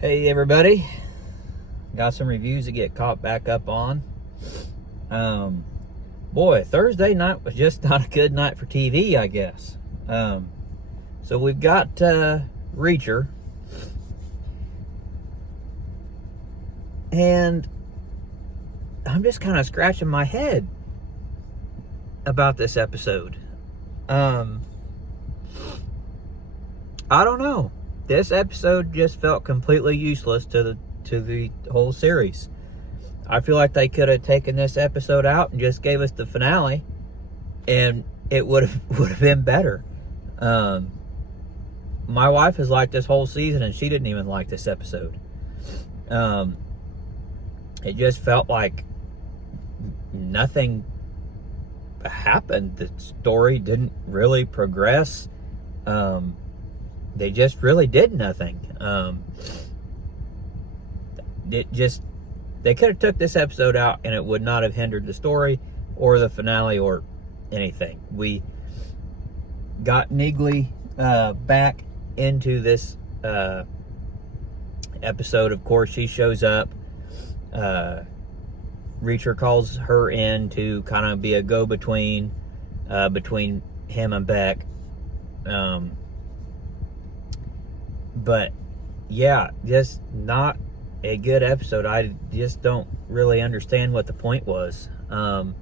Hey everybody, got some reviews to get caught back up on. Boy, Thursday night was just not a good night for TV, I guess. So we've got Reacher, and I'm just kind of scratching my head about this episode. I don't know. This episode just felt completely useless to the whole series. I feel like they could have taken this episode out and just gave us the finale, and it would have been better. My wife has liked this whole season, and she didn't even like this episode. It just felt like nothing happened. The story didn't really progress. They just really did nothing. They could have took this episode out and it would not have hindered the story or the finale or anything. We got Neagley back into this episode. Of course, she shows up. Reacher calls her in to kind of be a go-between between him and Beck. But yeah, just not a good episode. I just don't really understand what the point was. I'll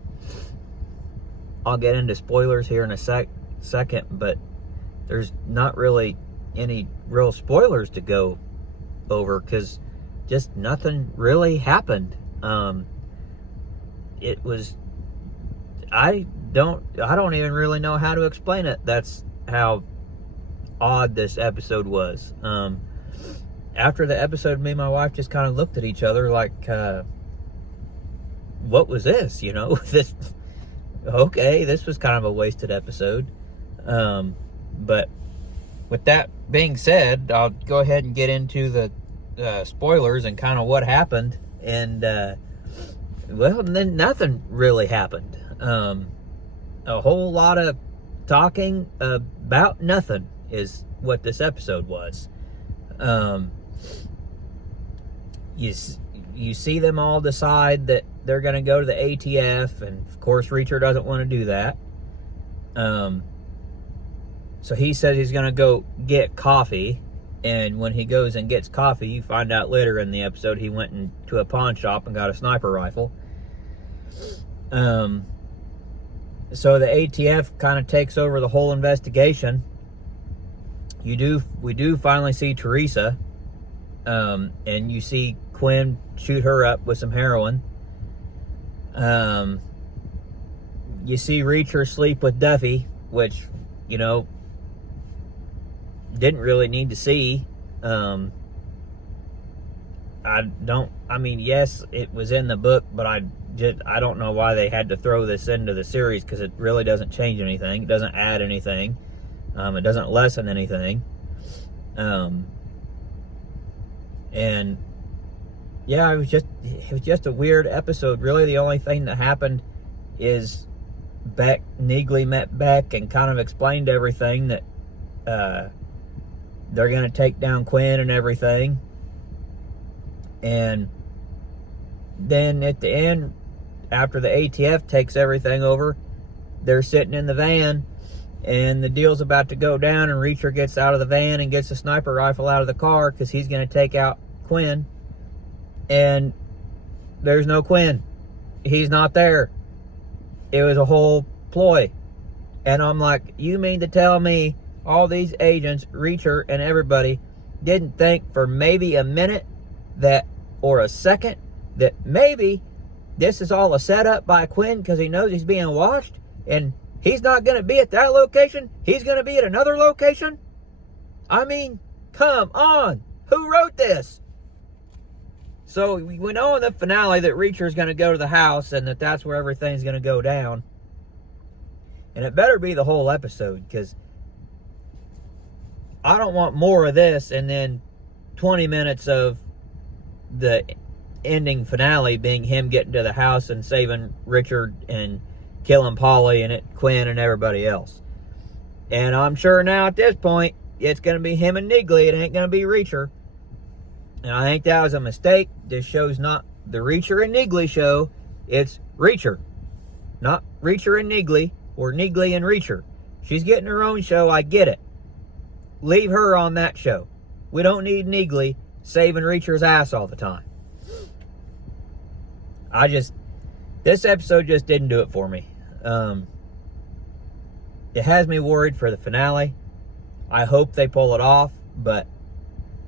get into spoilers here in a second, but there's not really any real spoilers to go over because just nothing really happened. It was, I don't even really know how to explain it. That's how odd this episode was. After the episode, me and my wife just kind of looked at each other like, what was this? This was kind of a wasted episode. But with that being said, I'll go ahead and get into the spoilers and kind of what happened. And then nothing really happened. A whole lot of talking about nothing is what this episode was. You see them all decide that they're going to go to the ATF, and of course Reacher doesn't want to do that. So he says he's going to go get coffee, and when he goes and gets coffee, you find out later in the episode he went into a pawn shop and got a sniper rifle. So the ATF kind of takes over the whole investigation. We do finally see Teresa, and you see Quinn shoot her up with some heroin. You see Reacher sleep with Duffy, which, didn't really need to see. Yes, it was in the book, but I don't know why they had to throw this into the series, because it really doesn't change anything. It doesn't add anything. It doesn't lessen anything. And yeah, it was just a weird episode. Really, the only thing that happened is Neagley met Beck and kind of explained everything, that they're going to take down Quinn and everything. And then at the end, after the ATF takes everything over, they're sitting in the van, and the deal's about to go down, and Reacher gets out of the van and gets a sniper rifle out of the car because he's going to take out Quinn. And there's no Quinn. He's not there. It was a whole ploy. And I'm like, you mean to tell me all these agents, Reacher and everybody, didn't think for maybe a minute or a second that maybe this is all a setup by Quinn because he knows he's being watched, and he's not going to be at that location? He's going to be at another location? I mean, come on. Who wrote this? So we know in the finale that Reacher's going to go to the house, and that's where everything's going to go down. And it better be the whole episode, because I don't want more of this and then 20 minutes of the ending finale being him getting to the house and saving Richard and killing Polly and Quinn and everybody else. And I'm sure now at this point, it's going to be him and Neagley. It ain't going to be Reacher. And I think that was a mistake. This show's not the Reacher and Neagley show. It's Reacher. Not Reacher and Neagley, or Neagley and Reacher. She's getting her own show, I get it. Leave her on that show. We don't need Neagley saving Reacher's ass all the time. This episode just didn't do it for me. It has me worried for the finale. I hope they pull it off, but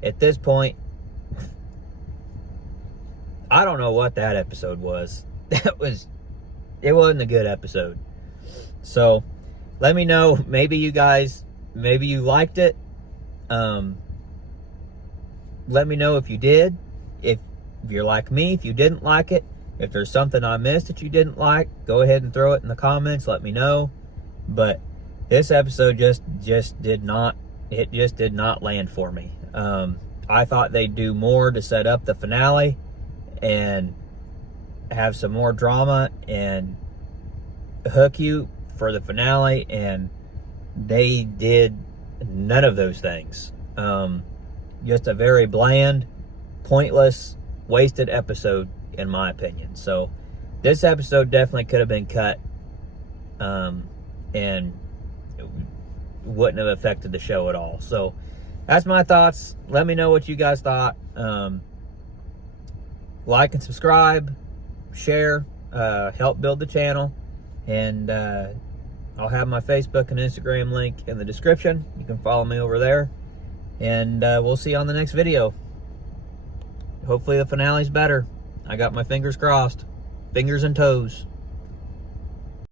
at this point, I don't know what that episode was. It wasn't a good episode. So, let me know. Maybe you liked it. Let me know if you did. If you're like me, if you didn't like it, if there's something I missed that you didn't like, go ahead and throw it in the comments. Let me know. But this episode just did not land for me. I thought they'd do more to set up the finale and have some more drama and hook you for the finale, and they did none of those things. Just a very bland, pointless, wasted episode, in my opinion. So this episode definitely could have been cut, and it wouldn't have affected the show at all. So that's my thoughts. Let me know what you guys thought. Like and subscribe, share, help build the channel, and I'll have my Facebook and Instagram link in the description. You can follow me over there, and we'll see you on the next video. Hopefully the finale's better. I got my fingers crossed. Fingers and toes.